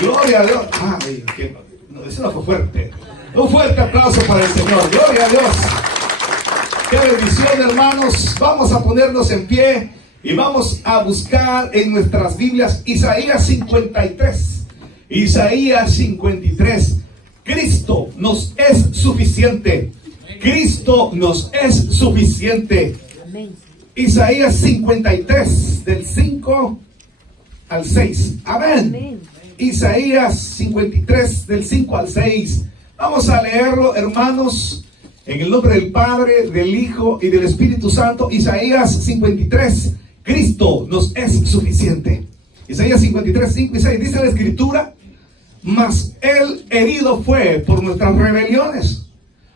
Gloria a Dios. Ay, no, eso no fue fuerte. Un fuerte aplauso para el Señor. Gloria a Dios. Qué bendición, hermanos. Vamos a ponernos en pie y vamos a buscar en nuestras Biblias Isaías 53. Isaías 53. Cristo nos es suficiente. Cristo nos es suficiente. Isaías 53, del 5 al 6. Amén. Isaías 53, del 5 al 6. Vamos a leerlo, hermanos, en el nombre del Padre, del Hijo y del Espíritu Santo. Isaías 53, Cristo nos es suficiente. Isaías 53, 5 y 6. Dice la Escritura: mas Él herido fue por nuestras rebeliones,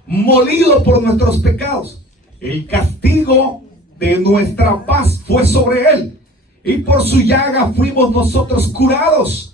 molido por nuestros pecados. El castigo de nuestra paz fue sobre Él, y por su llaga fuimos nosotros curados.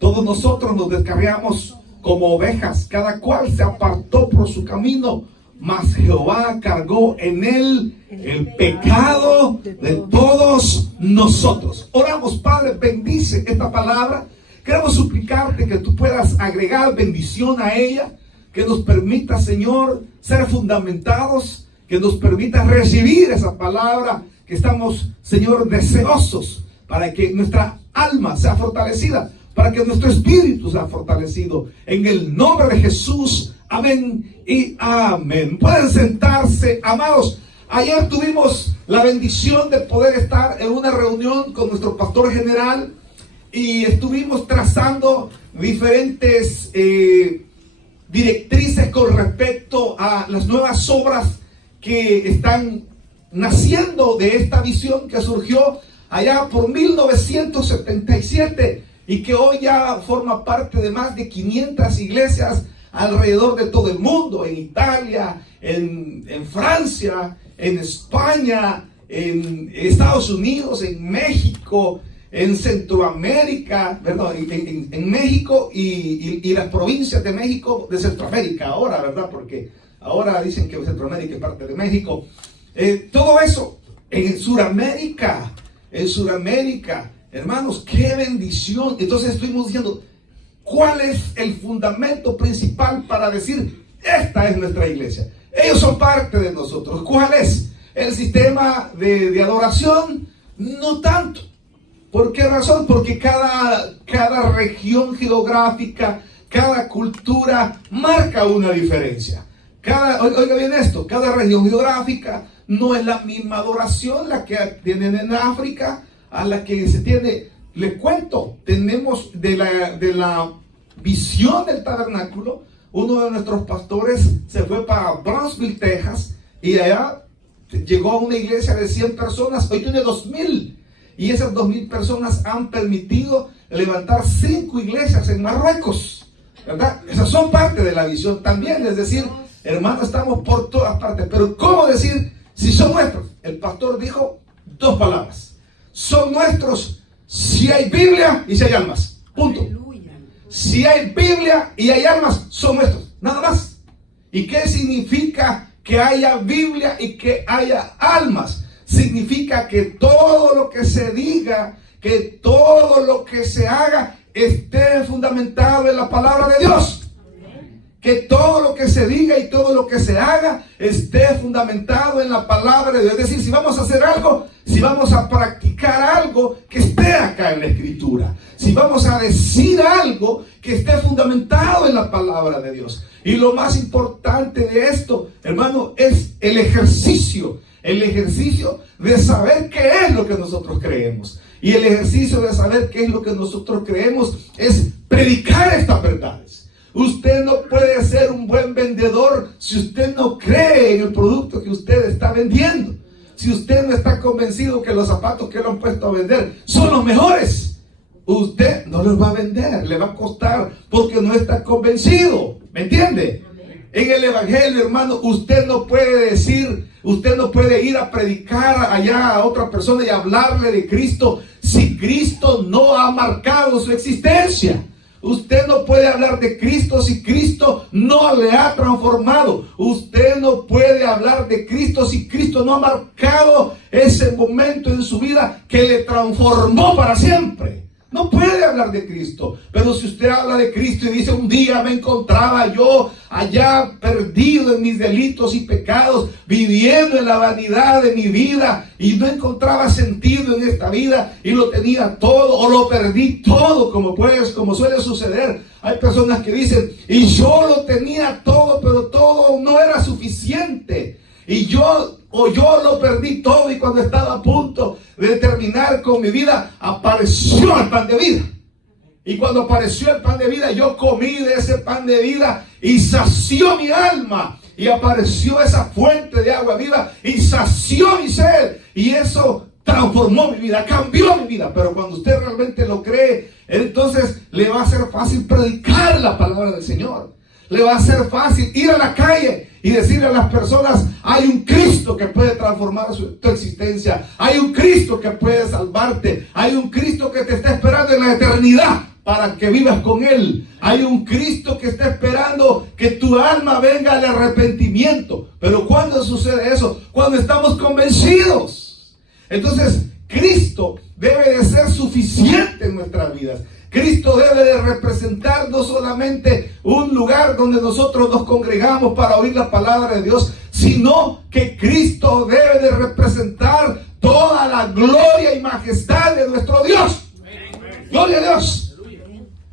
Todos nosotros nos descarriamos como ovejas, cada cual se apartó por su camino, mas Jehová cargó en Él el pecado de todos nosotros. Oramos, Padre, bendice esta palabra. Queremos suplicarte que tú puedas agregar bendición a ella, que nos permita, Señor, ser fundamentados, que nos permita recibir esa palabra, que estamos, Señor, deseosos para que nuestra alma sea fortalecida, para que nuestro espíritu sea fortalecido. En el nombre de Jesús, amén y amén. Pueden sentarse, amados. Ayer tuvimos la bendición de poder estar en una reunión con nuestro pastor general y estuvimos trazando diferentes directrices con respecto a las nuevas obras que están naciendo de esta visión que surgió allá por 1977 y que hoy ya forma parte de más de 500 iglesias alrededor de todo el mundo, en Italia, en Francia, en España, en Estados Unidos, en México, en Centroamérica, ¿verdad? En México y las provincias de México, de Centroamérica ahora, ¿verdad? Porque ahora dicen que Centroamérica es parte de México. Todo eso en Sudamérica, hermanos, qué bendición. Entonces estuvimos diciendo, ¿cuál es el fundamento principal para decir, esta es nuestra iglesia? Ellos son parte de nosotros. ¿Cuál es? El sistema de adoración, no tanto. ¿Por qué razón? Porque cada región geográfica, cada cultura marca una diferencia. Oiga bien esto, cada región geográfica no es la misma adoración la que tienen en África a la que se tiene. Les cuento, tenemos de la visión del tabernáculo, uno de nuestros pastores se fue para Brownsville, Texas, y allá llegó a una iglesia de 100 personas, hoy tiene 2000, y esas 2000 personas han permitido levantar 5 iglesias en Marruecos, ¿verdad? Esas son parte de la visión también, es decir, hermanos, estamos por todas partes. Pero ¿cómo decir si son nuestros? El pastor dijo 2 palabras: son nuestros si hay Biblia y si hay almas. Punto. Aleluya. Si hay Biblia y hay almas, son nuestros. Nada más. ¿Y qué significa que haya Biblia y que haya almas? Significa que todo lo que se diga, que todo lo que se haga esté fundamentado en la palabra de Dios. Que todo lo que se diga y todo lo que se haga esté fundamentado en la palabra de Dios. Es decir, si vamos a hacer algo, si vamos a practicar algo, que esté acá en la Escritura. Si vamos a decir algo, que esté fundamentado en la palabra de Dios. Y lo más importante de esto, hermano, es el ejercicio. El ejercicio de saber qué es lo que nosotros creemos. Y el ejercicio de saber qué es lo que nosotros creemos es predicar estas verdades. Usted no puede ser un buen vendedor si usted no cree en el producto que usted está vendiendo. Si usted no está convencido que los zapatos que lo han puesto a vender son los mejores, usted no los va a vender, le va a costar porque no está convencido. ¿Me entiende? En el evangelio, hermano, usted no puede decir, usted no puede ir a predicar allá a otra persona y hablarle de Cristo si Cristo no ha marcado su existencia. Usted no puede hablar de Cristo si Cristo no le ha transformado. Usted no puede hablar de Cristo si Cristo no ha marcado ese momento en su vida que le transformó para siempre. No puede hablar de Cristo. Pero si usted habla de Cristo y dice, un día me encontraba yo allá perdido en mis delitos y pecados, viviendo en la vanidad de mi vida y no encontraba sentido en esta vida y lo tenía todo o lo perdí todo, como suele suceder. Hay personas que dicen, y yo lo tenía todo, pero todo no era suficiente. Y yo lo perdí todo, y cuando estaba a punto de terminar con mi vida, apareció el pan de vida. Y cuando apareció el pan de vida, yo comí de ese pan de vida y sació mi alma. Y apareció esa fuente de agua viva y sació mi sed. Y eso transformó mi vida, cambió mi vida. Pero cuando usted realmente lo cree, entonces le va a ser fácil predicar la palabra del Señor. Le va a ser fácil ir a la calle y decirle a las personas, hay un Cristo que puede transformar tu existencia. Hay un Cristo que puede salvarte. Hay un Cristo que te está esperando en la eternidad para que vivas con Él. Hay un Cristo que está esperando que tu alma venga al arrepentimiento. Pero ¿cuándo sucede eso? Cuando estamos convencidos. Entonces, Cristo debe de ser suficiente en nuestras vidas. Cristo debe de representar no solamente un lugar donde nosotros nos congregamos para oír la palabra de Dios, sino que Cristo debe de representar toda la gloria y majestad de nuestro Dios. Gloria a Dios.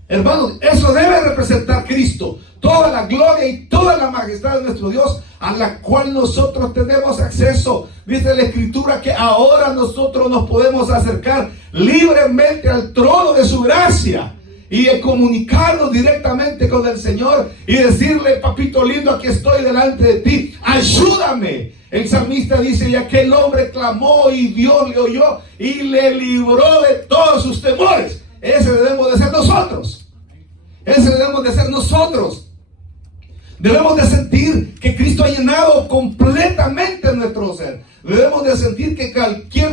Hermanos, eso debe representar Cristo, toda la gloria y toda la majestad de nuestro Dios, a la cual nosotros tenemos acceso. Dice la Escritura que ahora nosotros nos podemos acercar libremente al trono de su gracia y comunicarnos directamente con el Señor y decirle, papito lindo, aquí estoy delante de ti, ayúdame. El salmista dice, y aquel hombre clamó y Dios le oyó y le libró de todos sus temores. Ese debemos de ser nosotros. Ese debemos de ser nosotros. Debemos de sentir que Cristo ha llenado completamente nuestro ser. Debemos de sentir que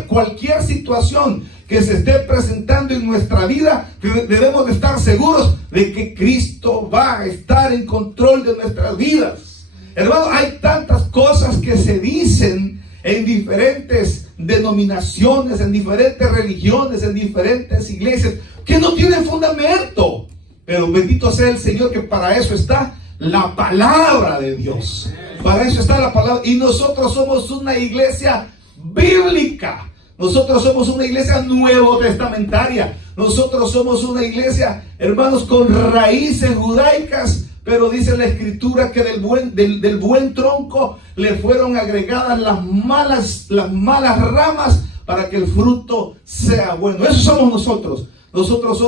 cualquier situación que se esté presentando en nuestra vida, debemos de estar seguros de que Cristo va a estar en control de nuestras vidas. Hermanos, hay tantas cosas que se dicen en diferentes denominaciones, en diferentes religiones, en diferentes iglesias, que no tienen fundamento. Pero bendito sea el Señor, que para eso está la palabra de Dios. Para eso está la palabra. Y nosotros somos una iglesia bíblica. Nosotros somos una iglesia nuevo testamentaria. Nosotros somos una iglesia, hermanos, con raíces judaicas. Pero dice la Escritura que del buen tronco le fueron agregadas las malas ramas para que el fruto sea bueno. Eso somos nosotros. Nosotros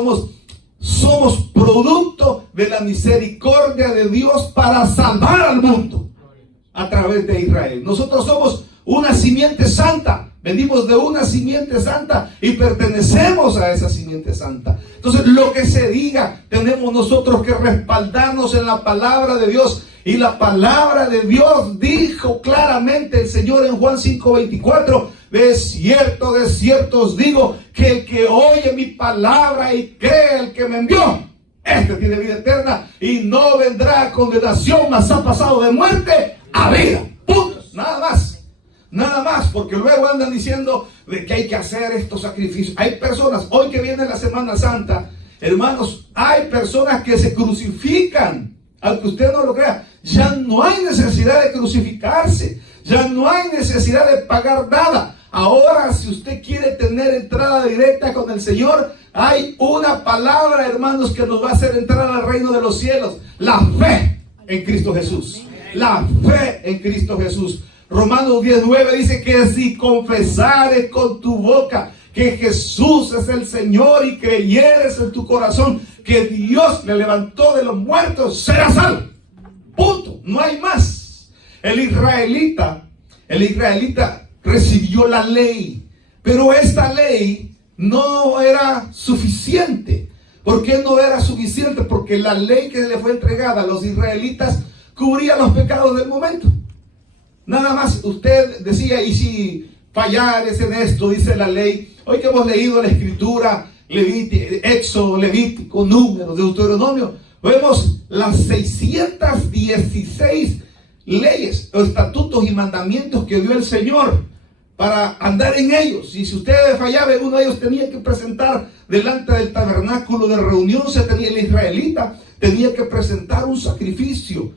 somos producto de la misericordia de Dios para salvar al mundo a través de Israel. Nosotros somos una simiente santa. Venimos de una simiente santa y pertenecemos a esa simiente santa. Entonces, lo que se diga, tenemos nosotros que respaldarnos en la palabra de Dios. Y la palabra de Dios dijo claramente el Señor en Juan 5:24: de cierto os digo, que el que oye mi palabra y cree el que me envió, este tiene vida eterna y no vendrá a condenación, mas ha pasado de muerte a vida. Punto. Nada más. Nada más, porque luego andan diciendo de que hay que hacer estos sacrificios. Hay personas, hoy que viene la Semana Santa, hermanos, hay personas que se crucifican, aunque usted no lo crea. Ya no hay necesidad de crucificarse, ya no hay necesidad de pagar nada. Ahora, si usted quiere tener entrada directa con el Señor, hay una palabra, hermanos, que nos va a hacer entrar al reino de los cielos: la fe en Cristo Jesús. La fe en Cristo Jesús. Romanos 10:9 dice que si confesares con tu boca que Jesús es el Señor y creyeres en tu corazón que Dios le levantó de los muertos, serás salvo. Punto. No hay más. El israelita recibió la ley, pero esta ley no era suficiente. ¿Por qué no era suficiente? Porque la ley que le fue entregada a los israelitas cubría los pecados del momento. Nada más. Usted decía, y si fallares en esto, dice la ley. Hoy que hemos leído la Escritura, Éxodo, Levítico, Números, Deuteronomio, vemos las 616 leyes, estatutos y mandamientos que dio el Señor para andar en ellos. Y si usted fallaba en uno de ellos, tenía que presentar delante del tabernáculo de reunión, el israelita tenía que presentar un sacrificio.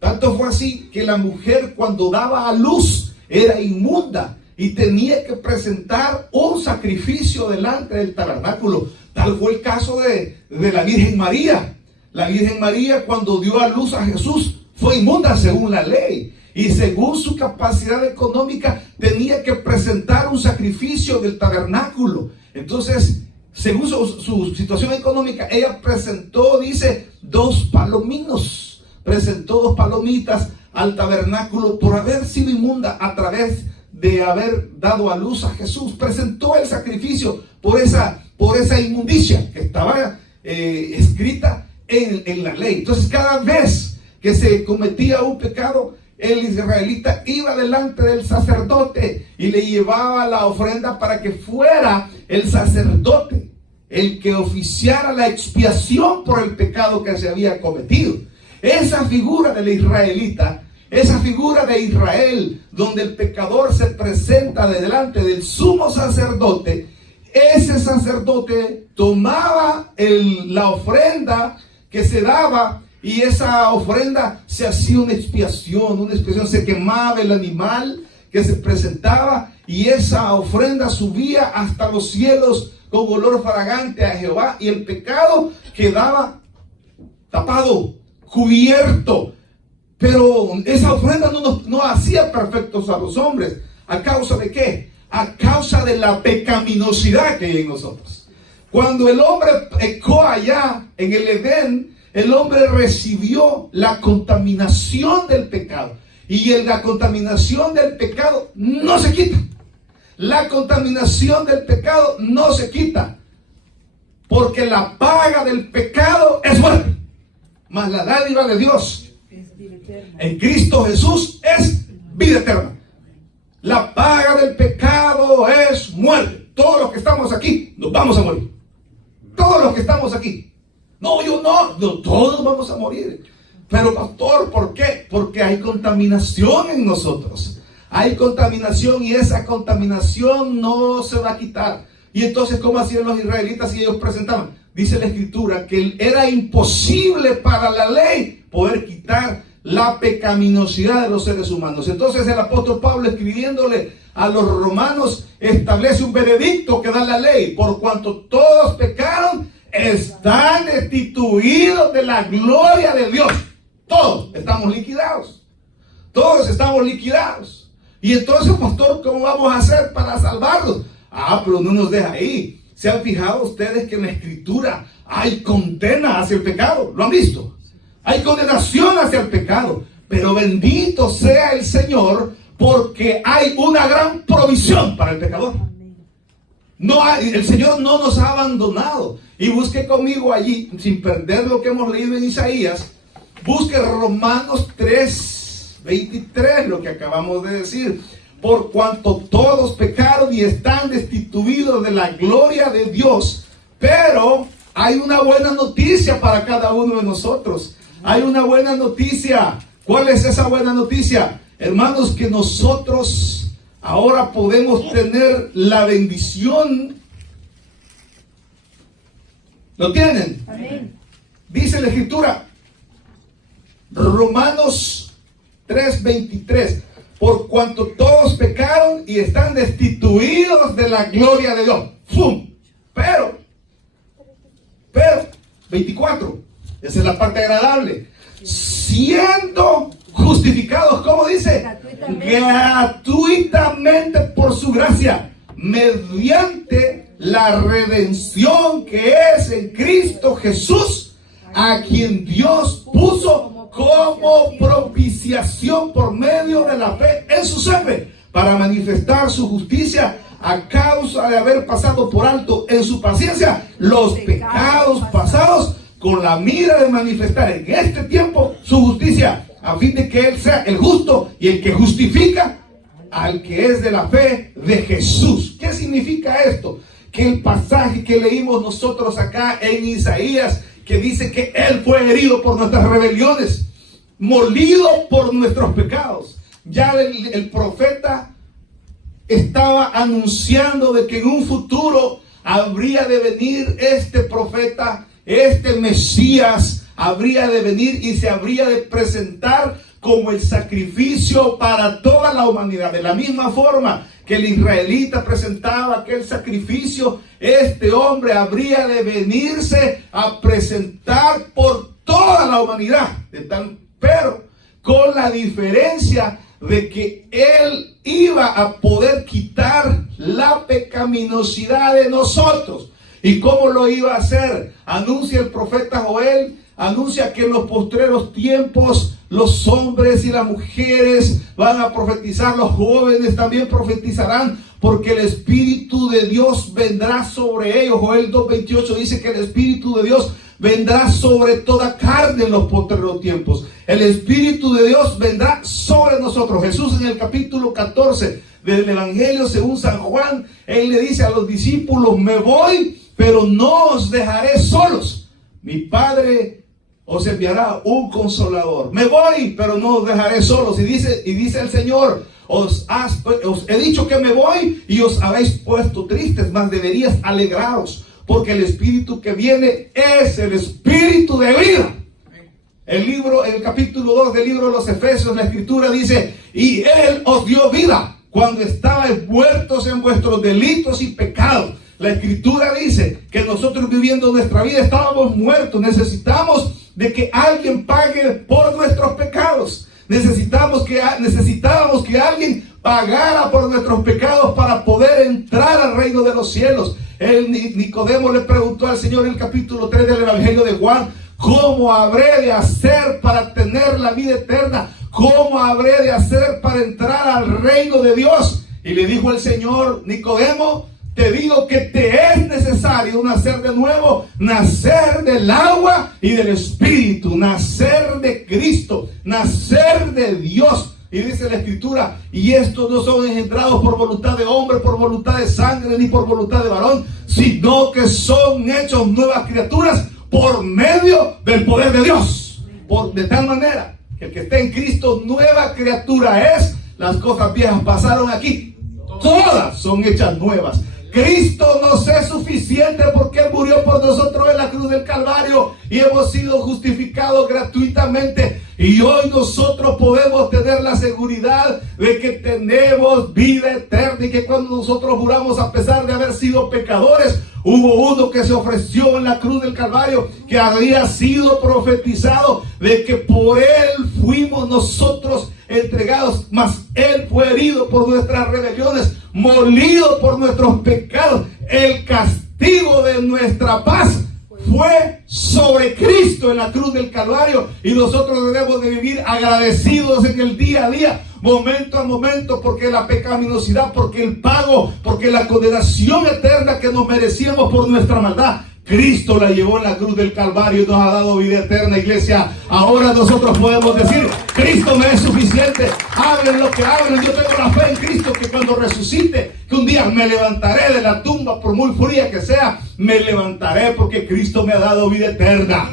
Tanto fue así que la mujer, cuando daba a luz, era inmunda y tenía que presentar un sacrificio delante del tabernáculo. Tal fue el caso de la Virgen María. La Virgen María, cuando dio a luz a Jesús, fue inmunda según la ley. Y según su capacidad económica, tenía que presentar un sacrificio del tabernáculo. Entonces, según su situación económica, ella presentó, dice, 2 palominos. Presentó 2 palomitas al tabernáculo por haber sido inmunda a través de haber dado a luz a Jesús. Presentó el sacrificio por esa inmundicia que estaba escrita en la ley. Entonces, cada vez que se cometía un pecado, el israelita iba delante del sacerdote y le llevaba la ofrenda para que fuera el sacerdote el que oficiara la expiación por el pecado que se había cometido. Esa figura del israelita, esa figura de Israel, donde el pecador se presenta delante del sumo sacerdote, ese sacerdote tomaba la ofrenda que se daba, y esa ofrenda se hacía una expiación, se quemaba el animal que se presentaba, y esa ofrenda subía hasta los cielos con olor fragante a Jehová, y el pecado quedaba tapado, cubierto. Pero esa ofrenda no hacía perfectos a los hombres. ¿A causa de qué? A causa de la pecaminosidad que hay en nosotros. Cuando el hombre pecó allá en el Edén, el hombre recibió la contaminación del pecado. Y la contaminación del pecado no se quita. La contaminación del pecado no se quita. Porque la paga del pecado es muerte. Mas la dádiva de Dios en Cristo Jesús es vida eterna. La paga del pecado es muerte. Todos los que estamos aquí nos vamos a morir. Todos los que estamos aquí. No, yo no, todos vamos a morir. Pero pastor, ¿por qué? Porque hay contaminación en nosotros. Hay contaminación, y esa contaminación no se va a quitar. Y entonces, ¿cómo hacían los israelitas si ellos presentaban? Dice la escritura que era imposible para la ley poder quitar la pecaminosidad de los seres humanos. Entonces el apóstol Pablo, escribiéndole a los romanos, establece un veredicto que da la ley: por cuanto todos pecaron, están destituidos de la gloria de Dios. Todos estamos liquidados. Todos estamos liquidados. Y entonces, pastor, ¿cómo vamos a hacer para salvarlos? Pero no nos deja ahí. ¿Se han fijado ustedes que en la escritura hay condena hacia el pecado? ¿Lo han visto? Hay condenación hacia el pecado. Pero bendito sea el Señor, porque hay una gran provisión para el pecador. El Señor no nos ha abandonado. Y busque conmigo allí, sin perder lo que hemos leído en Isaías, busque Romanos 3:23, lo que acabamos de decir. Por cuanto todos pecaron y están destituidos de la gloria de Dios. Pero hay una buena noticia para cada uno de nosotros. Hay una buena noticia. ¿Cuál es esa buena noticia? Hermanos, que nosotros ahora podemos tener la bendición. ¿Lo tienen? Amén. Dice la escritura, Romanos 3:23. Por cuanto todos pecaron y están destituidos de la gloria de Dios. ¡Fum! Pero, 24. Esa es la parte agradable. Siendo justificados, ¿cómo dice? Gratuitamente por su gracia, mediante la redención que es en Cristo Jesús, a quien Dios puso como propiciación por medio de la fe en su sangre, para manifestar su justicia a causa de haber pasado por alto en su paciencia los pecados pasados, con la mira de manifestar en este tiempo su justicia, a fin de que Él sea el justo y el que justifica al que es de la fe de Jesús. ¿Qué significa esto? Que el pasaje que leímos nosotros acá en Isaías, que dice que Él fue herido por nuestras rebeliones, molido por nuestros pecados. Ya el profeta estaba anunciando de que en un futuro habría de venir este profeta, este Mesías, habría de venir y se habría de presentar como el sacrificio para toda la humanidad. De la misma forma que el israelita presentaba aquel sacrificio, este hombre habría de venirse a presentar por toda la humanidad. Pero con la diferencia de que él iba a poder quitar la pecaminosidad de nosotros. ¿Y cómo lo iba a hacer? Anuncia el profeta Joel, anuncia que en los postreros tiempos los hombres y las mujeres van a profetizar, los jóvenes también profetizarán, porque el Espíritu de Dios vendrá sobre ellos. Joel 2:28 dice que el Espíritu de Dios vendrá sobre toda carne en los postreros tiempos. El Espíritu de Dios vendrá sobre nosotros. Jesús en el capítulo 14 del Evangelio según San Juan, él le dice a los discípulos: me voy, pero no os dejaré solos. Mi Padre os enviará un consolador. Me voy, pero no os dejaré solos. Y dice el Señor: os he dicho que me voy y os habéis puesto tristes, mas deberías alegraros, porque el Espíritu que viene es el Espíritu de vida. En el capítulo 2 del libro de los Efesios, la Escritura dice: y Él os dio vida cuando estabais muertos en vuestros delitos y pecados. La Escritura dice que nosotros viviendo nuestra vida estábamos muertos. Necesitamos de que alguien pague por nuestros pecados. Necesitábamos que alguien pagara por nuestros pecados para poder entrar al reino de los cielos. Nicodemo le preguntó al Señor en el capítulo 3 del Evangelio de Juan: ¿cómo habré de hacer para tener la vida eterna? ¿Cómo habré de hacer para entrar al reino de Dios? Y le dijo el Señor: Nicodemo, te digo que te es necesario nacer de nuevo, nacer del agua y del Espíritu, nacer de Cristo, nacer de Dios. Y dice la Escritura: y estos no son engendrados por voluntad de hombre, por voluntad de sangre, ni por voluntad de varón, sino que son hechos nuevas criaturas por medio del poder de Dios. De tal manera que el que está en Cristo, nueva criatura es. Las cosas viejas pasaron, aquí todas son hechas nuevas. Cristo nos es suficiente porque Él murió por nosotros en la cruz del Calvario y hemos sido justificados gratuitamente. Y hoy nosotros podemos tener la seguridad de que tenemos vida eterna, y que cuando nosotros juramos, a pesar de haber sido pecadores, hubo uno que se ofreció en la cruz del Calvario, que había sido profetizado de que por Él fuimos nosotros entregados, mas Él fue herido por nuestras rebeliones, molido por nuestros pecados. El castigo de nuestra paz fue sobre Cristo en la cruz del Calvario, y nosotros debemos de vivir agradecidos en el día a día, momento a momento, porque la pecaminosidad, porque el pago, porque la condenación eterna que nos merecíamos por nuestra maldad, Cristo la llevó en la cruz del Calvario y nos ha dado vida eterna, iglesia. Ahora nosotros podemos decir: Cristo me es suficiente. Hablen lo que hablen, yo tengo la fe en Cristo, que cuando resucite, que un día me levantaré de la tumba, por muy fría que sea, me levantaré porque Cristo me ha dado vida eterna.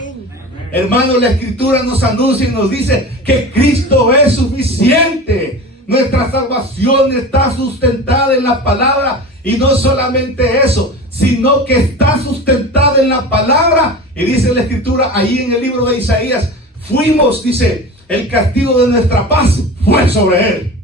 Hermanos, la Escritura nos anuncia y nos dice que Cristo es suficiente. Nuestra salvación está sustentada en la palabra, y no solamente eso, sino que está sustentada en la palabra. Y dice la Escritura ahí en el libro de Isaías: fuimos, dice, el castigo de nuestra paz fue sobre Él.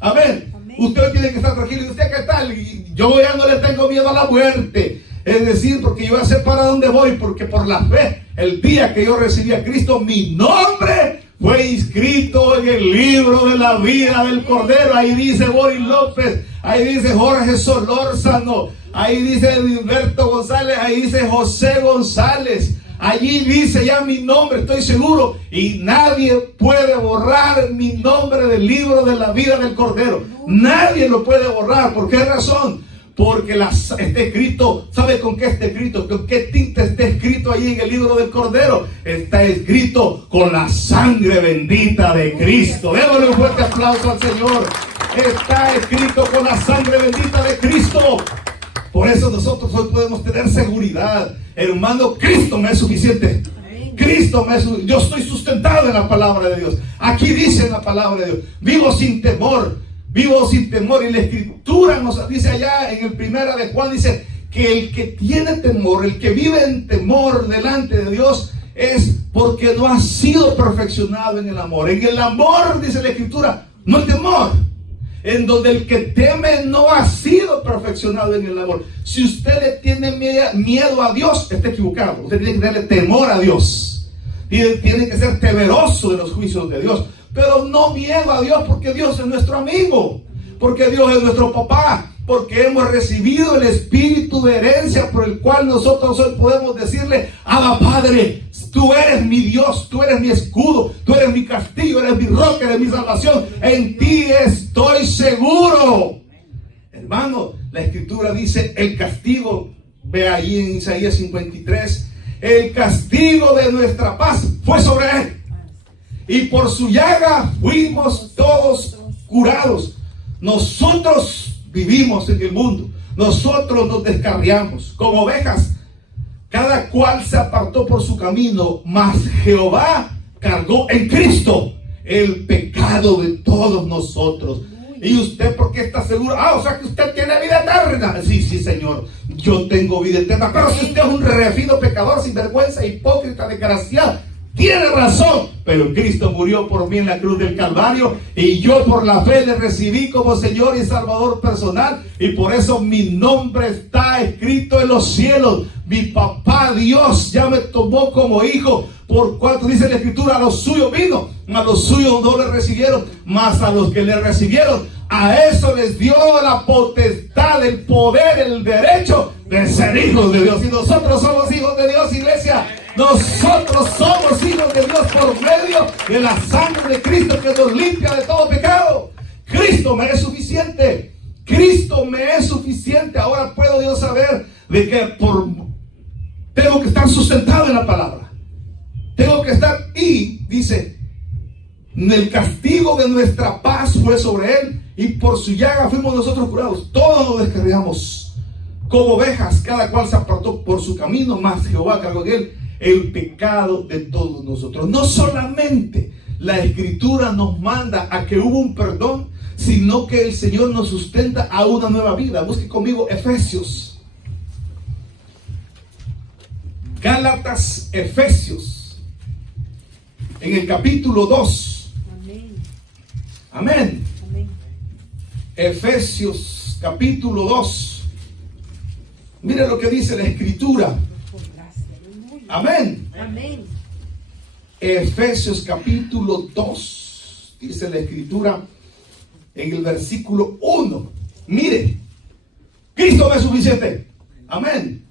Amén. Usted tiene que estar tranquilo. ¿Y usted qué tal? Yo ya no le tengo miedo a la muerte. Es decir, porque yo ya sé para dónde voy, porque por la fe, el día que yo recibí a Cristo, mi nombre fue inscrito en el libro de la vida del Cordero. Ahí dice Boris López, ahí dice Jorge Solórzano, ahí dice Edilberto González, ahí dice José González. Allí dice ya mi nombre, estoy seguro, y nadie puede borrar mi nombre del libro de la vida del Cordero. Nadie lo puede borrar. ¿Por qué razón? Porque está escrito. ¿Sabe con qué está escrito? ¿Con qué tinta está escrito allí en el libro del Cordero? Está escrito con la sangre bendita de Cristo. Démosle un fuerte aplauso al Señor. Está escrito con la sangre bendita de Cristo. Por eso nosotros hoy podemos tener seguridad. Hermano, Cristo me es suficiente. Cristo me es suficiente. Yo estoy sustentado en la palabra de Dios. Aquí dice en la palabra de Dios: vivo sin temor. vivo sin temor. Y la Escritura nos dice allá en el 1 de Juan, dice que el que tiene temor, el que vive en temor delante de Dios, es porque no ha sido perfeccionado en el amor. En el amor, dice la Escritura, no hay temor. En donde el que teme no ha sido perfeccionado en el amor. Si usted le tiene miedo a Dios, está equivocado. Usted tiene que tenerle temor a Dios. Tiene que ser temeroso de los juicios de Dios. Pero no miedo a Dios, porque Dios es nuestro amigo. Porque Dios es nuestro papá. Porque hemos recibido el espíritu de herencia por el cual nosotros hoy podemos decirle: Abba Padre, tú eres mi Dios, tú eres mi escudo, tú eres mi castillo, eres mi roca, eres mi salvación. En ti estoy seguro. Hermano, la Escritura dice: el castigo, ve ahí en Isaías 53, el castigo de nuestra paz fue sobre él, y por su llaga fuimos todos curados. Nosotros vivimos en el mundo, nosotros nos descarriamos como ovejas, cada cual se apartó por su camino, mas Jehová cargó en Cristo el pecado de todos nosotros. ¿Y usted por qué está seguro? O sea que usted tiene vida eterna. Sí, Señor, yo tengo vida eterna. Pero si usted es un refino pecador, sinvergüenza, hipócrita, desgraciado, tiene razón, pero Cristo murió por mí en la cruz del Calvario, y yo por la fe le recibí como Señor y Salvador personal, y por eso mi nombre está escrito en los cielos. Mi papá Dios ya me tomó como hijo, por cuanto dice la Escritura: a los suyos vino, a los suyos no le recibieron, mas a los que le recibieron, a eso les dio la potestad, el poder, el derecho de ser hijos de Dios. Y nosotros somos hijos de Dios, iglesia. Nosotros somos hijos de Dios por medio de la sangre de Cristo, que nos limpia de todo pecado. Cristo me es suficiente. Cristo me es suficiente. Ahora puedo yo saber de que tengo que estar sustentado en la palabra. Tengo que estar, y dice: el castigo de nuestra paz fue sobre él, y por su llaga fuimos nosotros curados. Todos nos descarriamos como ovejas, cada cual se apartó por su camino, mas Jehová cargó de él el pecado de todos nosotros. No solamente la Escritura nos manda a que hubo un perdón, sino que el Señor nos sustenta a una nueva vida. Busque conmigo Efesios, Gálatas, Efesios, en el capítulo 2. Amén. Amén. Efesios capítulo 2. Mire lo que dice la Escritura. Amén. Amén. Efesios capítulo 2. Dice la Escritura en el versículo 1. Mire, Cristo me es suficiente. Amén.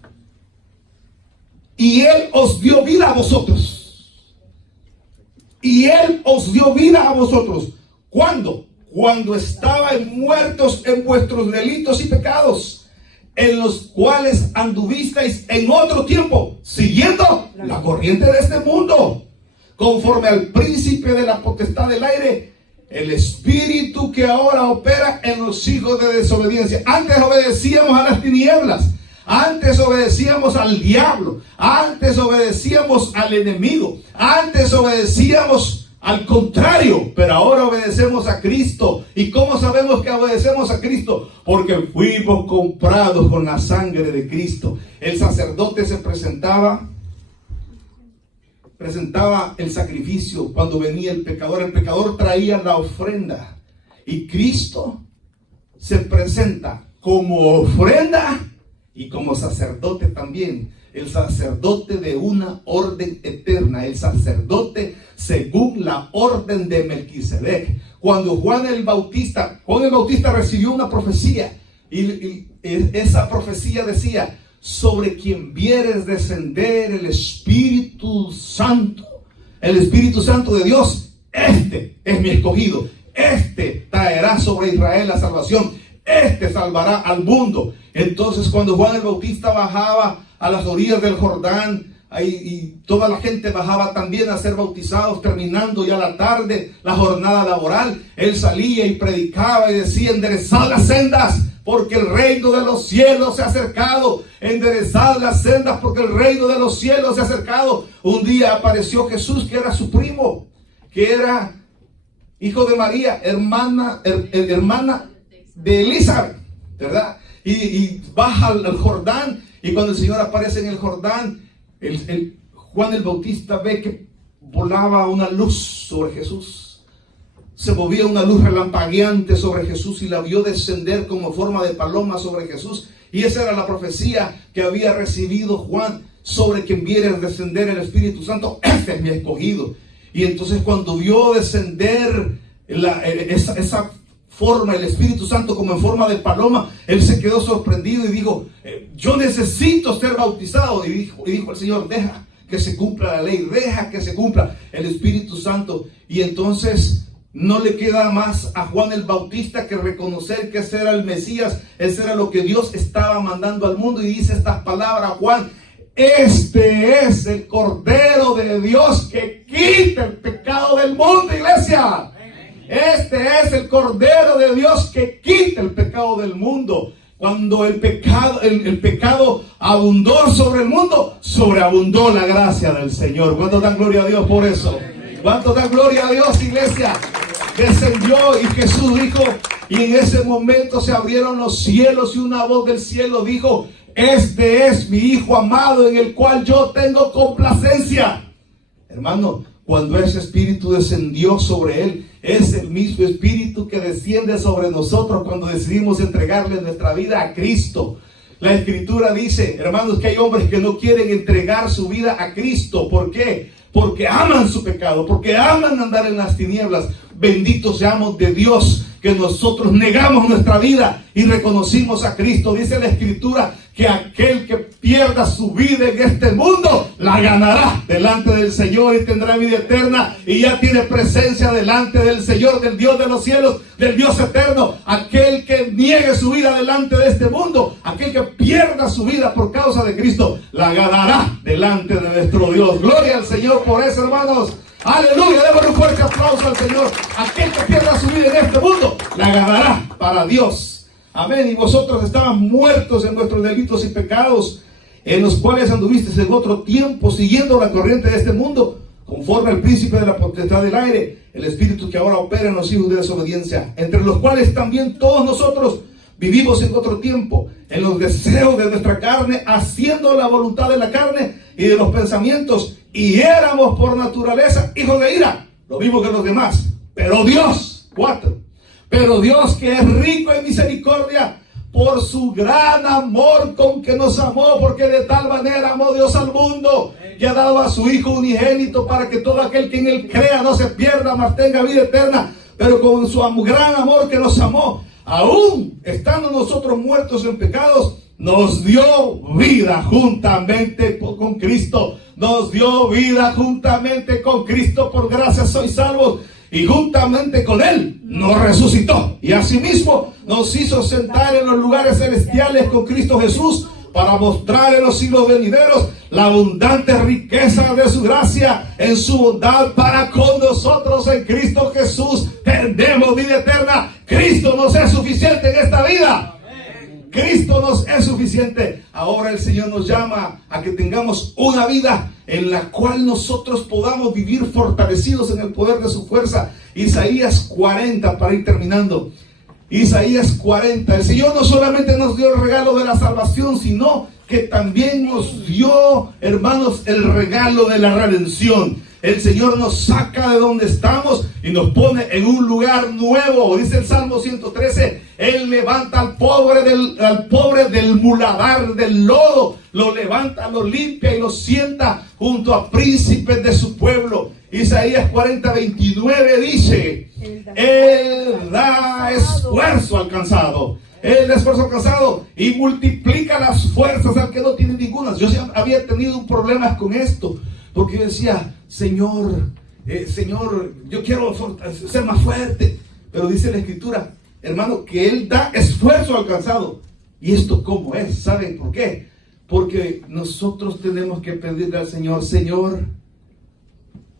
Y Él os dio vida a vosotros. Y Él os dio vida a vosotros. ¿Cuándo? Cuando estaban muertos en vuestros delitos y pecados, en los cuales anduvisteis en otro tiempo, siguiendo la corriente de este mundo, conforme al príncipe de la potestad del aire, el espíritu que ahora opera en los hijos de desobediencia. Antes obedecíamos a las tinieblas, antes obedecíamos al diablo, antes obedecíamos al enemigo, antes obedecíamos al contrario, pero ahora obedecemos a Cristo. ¿Y cómo sabemos que obedecemos a Cristo? Porque fuimos comprados con la sangre de Cristo. El sacerdote se presentaba el sacrificio cuando venía el pecador traía la ofrenda, y Cristo se presenta como ofrenda y como sacerdote también. El sacerdote de una orden eterna, el sacerdote según la orden de Melquisedec. Cuando Juan el Bautista recibió una profecía, y esa profecía decía: sobre quien vieres descender el Espíritu Santo de Dios, este es mi escogido, este traerá sobre Israel la salvación, este salvará al mundo. Entonces, cuando Juan el Bautista bajaba a las orillas del Jordán, y toda la gente bajaba también a ser bautizados, terminando ya la tarde, la jornada laboral, él salía y predicaba y decía: enderezad las sendas, porque el reino de los cielos se ha acercado. Enderezad las sendas, porque el reino de los cielos se ha acercado. Un día apareció Jesús, que era su primo, que era hijo de María, hermana de Elizabeth, ¿verdad? Y baja al Jordán, y cuando el Señor aparece en el Jordán, Juan el Bautista ve que volaba una luz sobre Jesús. Se movía una luz relampagueante sobre Jesús y la vio descender como forma de paloma sobre Jesús. Y esa era la profecía que había recibido Juan sobre quien viera descender el Espíritu Santo. Este es mi escogido. Y entonces cuando vio descender esa forma, el Espíritu Santo como en forma de paloma, él se quedó sorprendido y dijo, yo necesito ser bautizado. Y dijo el Señor, deja que se cumpla la ley, deja que se cumpla el Espíritu Santo. Y entonces no le queda más a Juan el Bautista que reconocer que ese era el Mesías, ese era lo que Dios estaba mandando al mundo, y dice estas palabras Juan: este es el Cordero de Dios que quita el pecado del mundo, iglesia. Este es el Cordero de Dios que quita el pecado del mundo. Cuando el pecado abundó sobre el mundo, sobreabundó la gracia del Señor. ¿Cuántos dan gloria a Dios por eso? ¿Cuántos dan gloria a Dios, iglesia? Descendió y Jesús dijo, y en ese momento se abrieron los cielos y una voz del cielo dijo: este es mi Hijo amado en el cual yo tengo complacencia. Hermano, cuando ese Espíritu descendió sobre él, es el mismo Espíritu que desciende sobre nosotros cuando decidimos entregarle nuestra vida a Cristo. La Escritura dice, hermanos, que hay hombres que no quieren entregar su vida a Cristo. ¿Por qué? Porque aman su pecado, porque aman andar en las tinieblas. Benditos seamos de Dios que nosotros negamos nuestra vida y reconocimos a Cristo. Dice la Escritura que aquel que pierda su vida en este mundo la ganará delante del Señor y tendrá vida eterna, y ya tiene presencia delante del Señor, del Dios de los cielos, del Dios eterno. Aquel que niegue su vida delante de este mundo, aquel que pierda su vida por causa de Cristo, la ganará delante de nuestro Dios. Gloria al Señor por eso, hermanos. Aleluya, démosle un fuerte aplauso al Señor. Aquel que pierda su vida en este mundo la ganará para Dios. Amén. Y vosotros estabas muertos en vuestros delitos y pecados, en los cuales anduvisteis en otro tiempo, siguiendo la corriente de este mundo, conforme al príncipe de la potestad del aire, el espíritu que ahora opera en los hijos de desobediencia, entre los cuales también todos nosotros vivimos en otro tiempo, en los deseos de nuestra carne, haciendo la voluntad de la carne y de los pensamientos, y éramos por naturaleza hijos de ira, lo mismo que los demás. Pero Dios, 4, pero Dios, que es rico en misericordia, por su gran amor con que nos amó, porque de tal manera amó Dios al mundo, que ha dado a su Hijo unigénito, para que todo aquel que en él crea no se pierda, mas tenga vida eterna. Pero con su gran amor que nos amó, aún estando nosotros muertos en pecados, nos dio vida juntamente con Cristo. Nos dio vida juntamente con Cristo. Por gracia sois salvos. Y juntamente con él nos resucitó. Y asimismo nos hizo sentar en los lugares celestiales con Cristo Jesús, para mostrar en los siglos venideros la abundante riqueza de su gracia en su bondad para con nosotros en Cristo Jesús. Tenemos vida eterna. Cristo nos es suficiente en esta vida. Cristo nos es suficiente. Ahora el Señor nos llama a que tengamos una vida en la cual nosotros podamos vivir fortalecidos en el poder de su fuerza. Isaías 40, para ir terminando. Isaías 40. El Señor no solamente nos dio el regalo de la salvación, sino que también nos dio, hermanos, el regalo de la redención. El Señor nos saca de donde estamos y nos pone en un lugar nuevo. Dice el Salmo 113, Él levanta al pobre del muladar, del lodo, lo levanta, lo limpia y lo sienta junto a príncipes de su pueblo. Isaías 40, 29 dice, Él da esfuerzo al cansado. Él da esfuerzo al cansado y multiplica las fuerzas al que no tiene ninguna. Yo había tenido un problema con esto, porque yo decía, Señor, yo quiero ser más fuerte. Pero dice la Escritura, hermano, que Él da esfuerzo al cansado. ¿Y esto cómo es? ¿Saben por qué? Porque nosotros tenemos que pedirle al Señor, Señor,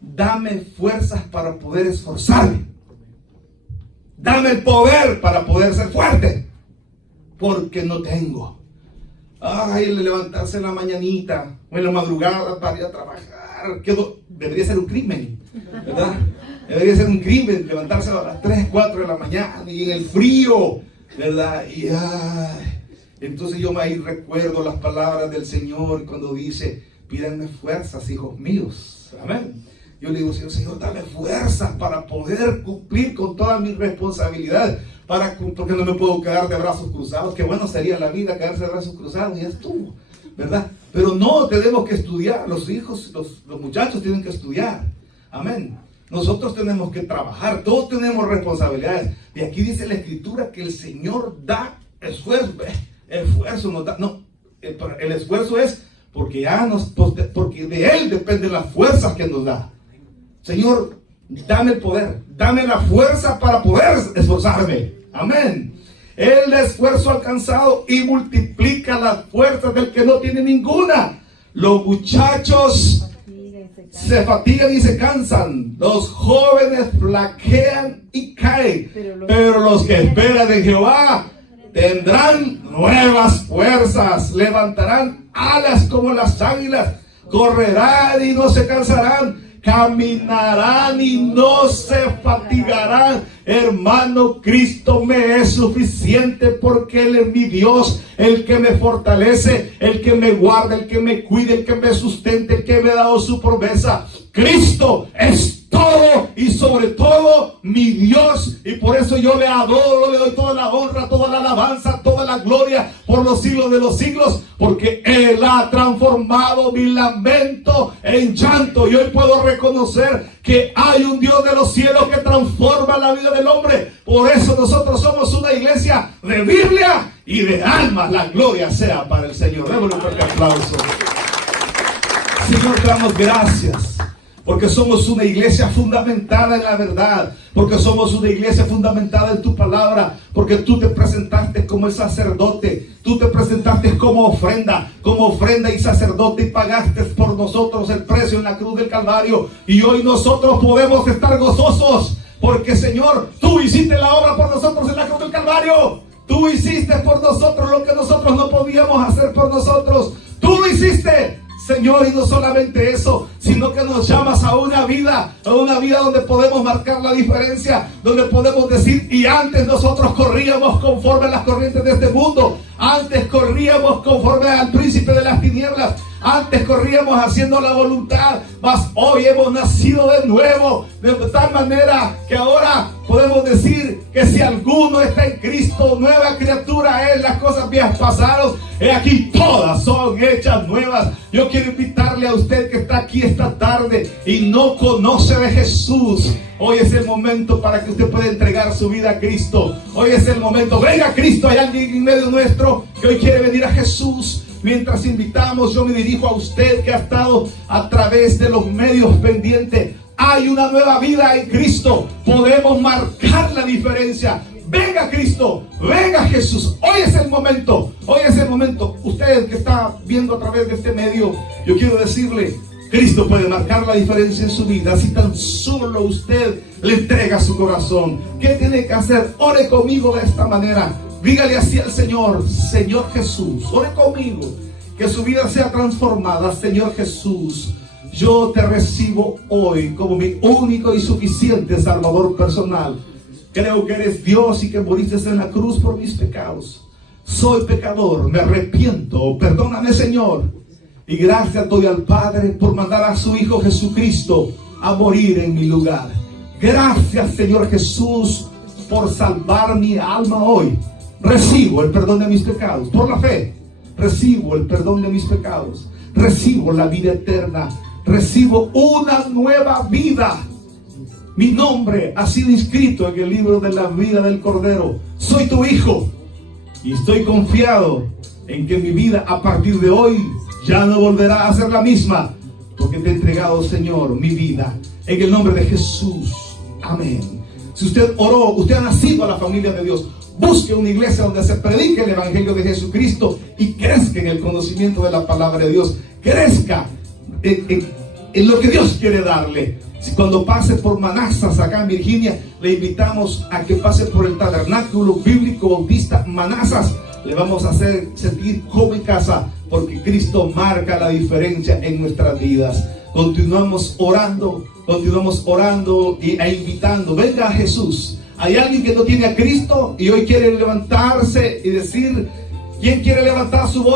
dame fuerzas para poder esforzarme. Dame el poder para poder ser fuerte. Porque no tengo. Ay, el levantarse en la mañanita o en la madrugada para ir a trabajar, debería ser un crimen, ¿verdad? Debería ser un crimen levantarse a las 3, 4 de la mañana y en el frío, ¿verdad? Y entonces yo ahí recuerdo las palabras del Señor cuando dice, pídanme fuerzas, hijos míos. Amén. Yo le digo, Señor, dame fuerzas para poder cumplir con todas mis responsabilidades, porque no me puedo quedar de brazos cruzados. Qué bueno sería la vida quedarse de brazos cruzados, y ya estuvo, ¿verdad? Pero no, tenemos que estudiar. Los hijos, los muchachos tienen que estudiar. Amén. Nosotros tenemos que trabajar, todos tenemos responsabilidades. Y aquí dice la Escritura que el Señor da esfuerzo. Esfuerzo nos da, no, el esfuerzo es porque porque de Él dependen las fuerzas que nos da. Señor, dame el poder, dame la fuerza para poder esforzarme. Amén. Él da esfuerzo alcanzado y multiplica las fuerzas del que no tiene ninguna. Los muchachos se fatigan y se cansan, los jóvenes flaquean y caen, pero los que esperan en Jehová tendrán nuevas fuerzas, levantarán alas como las águilas, correrán y no se cansarán, caminarán y no se fatigarán. Hermano, Cristo me es suficiente, porque Él es mi Dios, el que me fortalece, el que me guarda, el que me cuida, el que me sustenta, el que me ha dado su promesa. Cristo es todo y sobre todo mi Dios, y por eso yo le adoro, le doy toda la honra, toda la alabanza, toda la gloria por los siglos de los siglos, porque Él ha transformado mi lamento en llanto. Y hoy puedo reconocer que hay un Dios de los cielos que transforma la vida del hombre. Por eso nosotros somos una iglesia de Biblia y de almas. La gloria sea para el Señor. Démosle un fuerte aplauso. Señor, te damos gracias, porque somos una iglesia fundamentada en la verdad, porque somos una iglesia fundamentada en tu palabra, porque tú te presentaste como el sacerdote, tú te presentaste como ofrenda y sacerdote, y pagaste por nosotros el precio en la cruz del Calvario. Y hoy nosotros podemos estar gozosos, porque Señor, tú hiciste la obra por nosotros en la cruz del Calvario. Tú hiciste por nosotros lo que nosotros no podíamos hacer por nosotros. Tú lo hiciste, Señor, y no solamente eso, sino que nos llamas a una vida donde podemos marcar la diferencia, donde podemos decir, y antes nosotros corríamos conforme a las corrientes de este mundo, antes corríamos conforme al príncipe de las tinieblas, antes corríamos haciendo la voluntad, mas hoy hemos nacido de nuevo, de tal manera que ahora podemos decir que si alguno está en Cristo, nueva criatura es, las cosas viejas pasaron, he aquí todas son hechas nuevas. Yo quiero invitarle a usted que está aquí esta tarde y no conoce de Jesús. Hoy es el momento para que usted pueda entregar su vida a Cristo. Hoy es el momento. Venga a Cristo, hay alguien en medio nuestro que hoy quiere venir a Jesús. Mientras invitamos, yo me dirijo a usted que ha estado a través de los medios pendientes. Hay una nueva vida en Cristo. Podemos marcar la diferencia. Venga Cristo, venga Jesús. Hoy es el momento. Hoy es el momento. Usted que está viendo a través de este medio, yo quiero decirle, Cristo puede marcar la diferencia en su vida si tan solo usted le entrega su corazón. ¿Qué tiene que hacer? Ore conmigo de esta manera. Dígale así al Señor: Señor Jesús, ore conmigo, que su vida sea transformada. Señor Jesús, yo te recibo hoy como mi único y suficiente Salvador personal. Creo que eres Dios y que moriste en la cruz por mis pecados. Soy pecador, me arrepiento, perdóname Señor. Y gracias doy al Padre por mandar a su Hijo Jesucristo a morir en mi lugar. Gracias Señor Jesús por salvar mi alma hoy. Recibo el perdón de mis pecados por la fe. Recibo el perdón de mis pecados. Recibo la vida eterna. Recibo una nueva vida. Mi nombre ha sido inscrito en el libro de la vida del Cordero. Soy tu hijo y estoy confiado en que mi vida a partir de hoy ya no volverá a ser la misma, porque te he entregado, Señor, mi vida en el nombre de Jesús. Amén. Si usted oró, usted ha nacido a la familia de Dios. Busque una iglesia donde se predique el Evangelio de Jesucristo y crezca en el conocimiento de la palabra de Dios. Crezca en lo que Dios quiere darle. Si cuando pase por Manassas, acá en Virginia, le invitamos a que pase por el Tabernáculo Bíblico Bautista Manassas, le vamos a hacer sentir como en casa, porque Cristo marca la diferencia en nuestras vidas. Continuamos orando e invitando. Venga a Jesús. Hay alguien que no tiene a Cristo y hoy quiere levantarse y decir, ¿quién quiere levantar su voz?